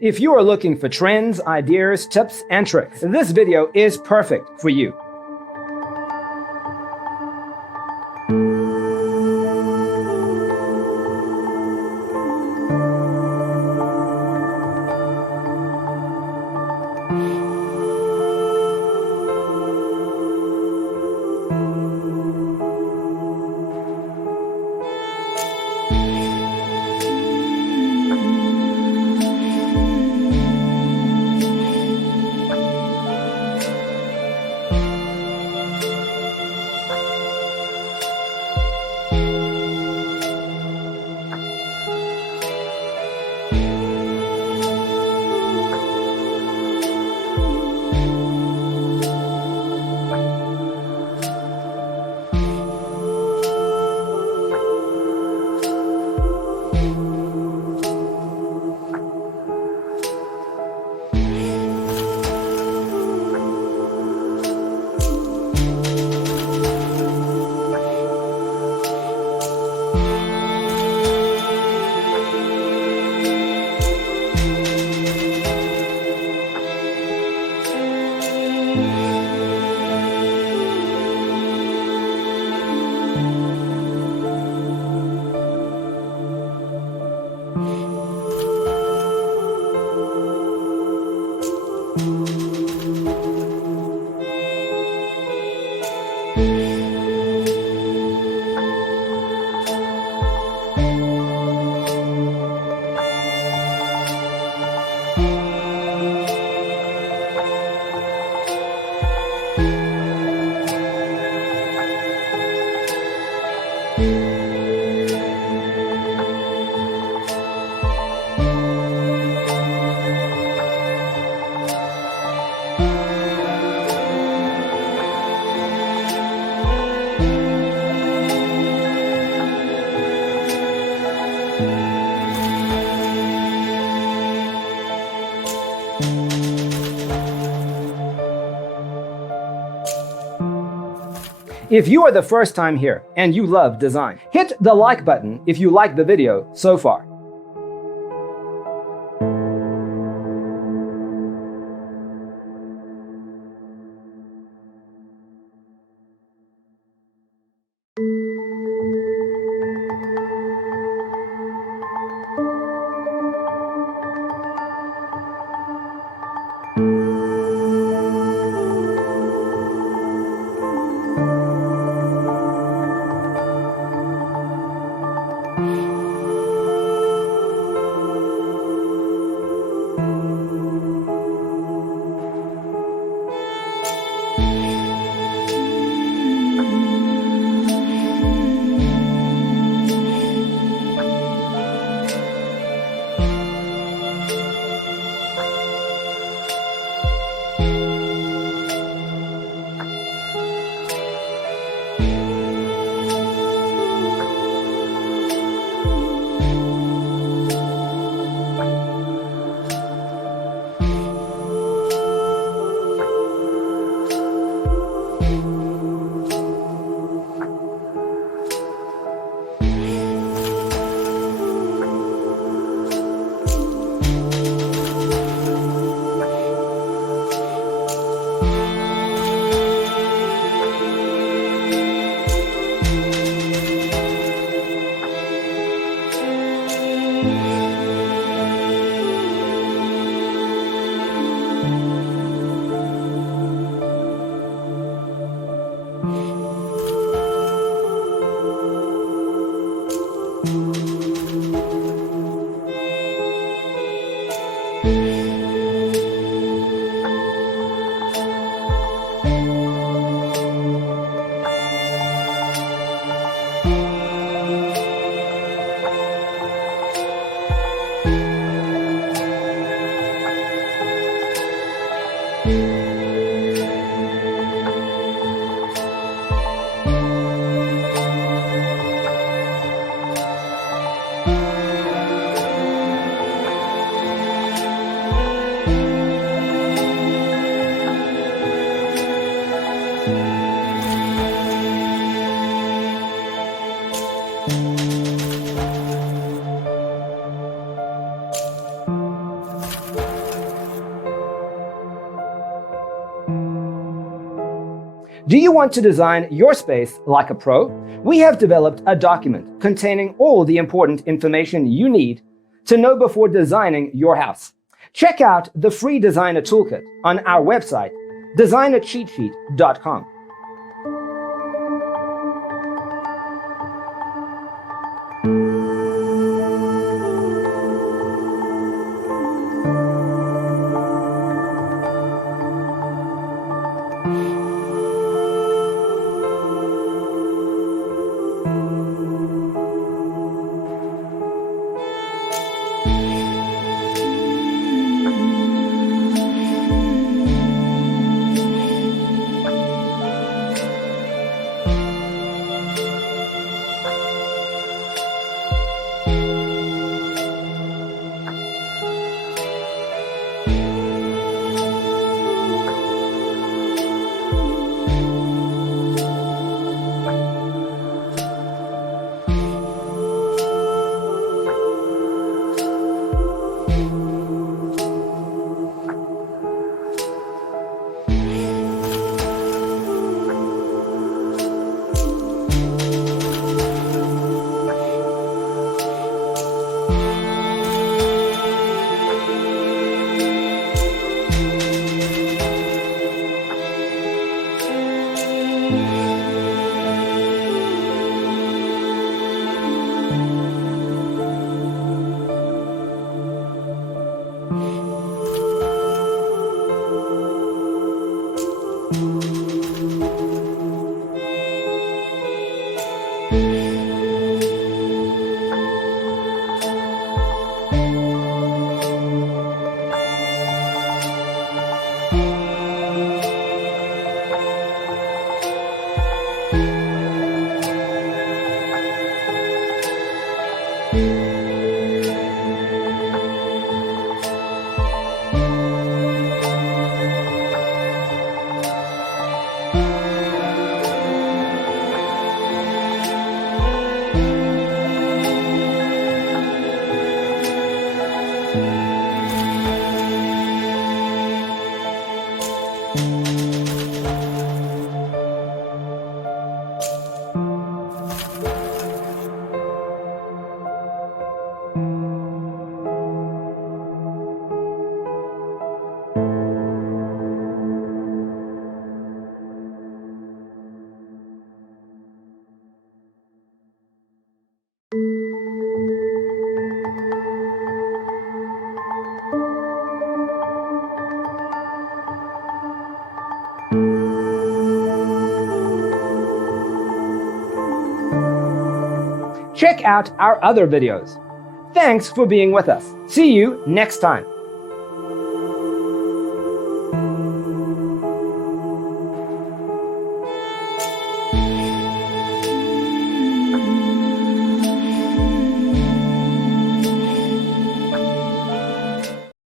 If you are looking for trends, ideas, tips, and tricks, this video is perfect for you. If you are the first time here and you love design, hit the like button if you like the video so far. Do you want to design your space like a pro? We have developed a document containing all the important information you need to know before designing your house. Check out the free designer toolkit on our website, designercheatsheet.com. Check out our other videos. Thanks for being with us. See you next time.